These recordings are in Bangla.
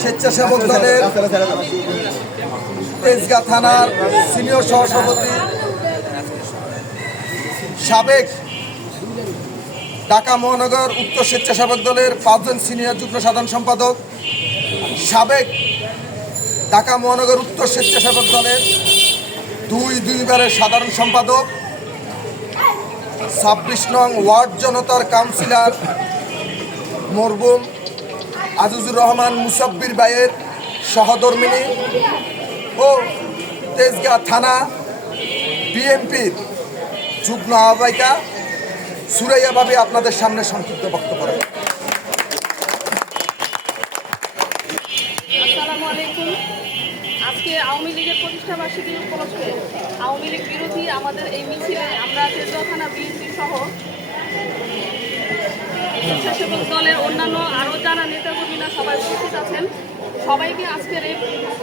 স্বেচ্ছাসেবক দলের তেজগাঁ থানার সিনিয়র সহসভাপতি, সাবেক ঢাকা মহানগর উত্তর স্বেচ্ছাসেবক দলের 5 জন সিনিয়র যুগ্ম সাধারণ সম্পাদক, সাবেক ঢাকা মহানগর উত্তর স্বেচ্ছাসেবক দলের দুইবারের সাধারণ সম্পাদক, 26 নং ওয়ার্ড জনতার কাউন্সিলর মরহুম আজিজুর রহমান মুসাব্বির ভাইয়ের সহধর্মিণী ও তেজগাঁ থানা বিএনপির যুগ্ম আহ্বায়িকা সুরাইয়া ভাবি আপনাদের সামনে সংক্ষিপ্ত বক্তব্য রাখবেন। আসসালামু আলাইকুম। আজকে আওয়ামী লীগের প্রতিষ্ঠাবার্ষিকী উপলক্ষে আওয়ামী লীগ বিরোধী আমাদের এই মিছিলে আমরা তেজগাঁও থানা বিএনপি সহ স্বেচ্ছাসেবক দলের অন্যান্য আরও যারা নেতাকর্মীরা সবাই উপস্থিত আছেন, সবাইকে আজকের এই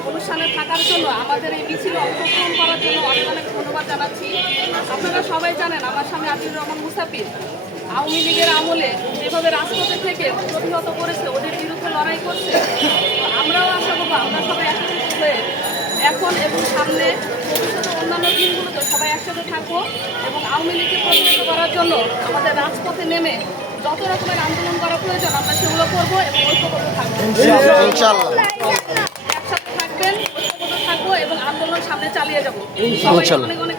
অনুষ্ঠানে থাকার জন্য, আমাদের এই মিছিলে অংশগ্রহণ করার জন্য অনেক অনেক ধন্যবাদ জানাচ্ছি। আপনারা সবাই জানেন আমার স্বামী আজিজুর রহমান মুসাফির আওয়ামী লীগের আমলে যেভাবে রাজপথে থেকে প্রতিহত করেছে, ওদের বিরুদ্ধে লড়াই করছে। আমরাও আশা করবো আমরা সবাই একসাথে হয়ে এখন এবং সামনে ভবিষ্যতে অন্যান্য দিনগুলোতে সবাই একসাথে থাকবো এবং আওয়ামী লীগকে প্রতিহত করার জন্য আমাদের রাজপথে নেমে যত রকমের আন্দোলন করা প্রয়োজন আমরা সেগুলো করবো এবং ঐক্যবদ্ধ থাকবো। একসাথে থাকবেন, ঐক্যবদ্ধ থাকবো এবং আন্দোলন সামনে চালিয়ে যাবো। সবাই অনেক অনেক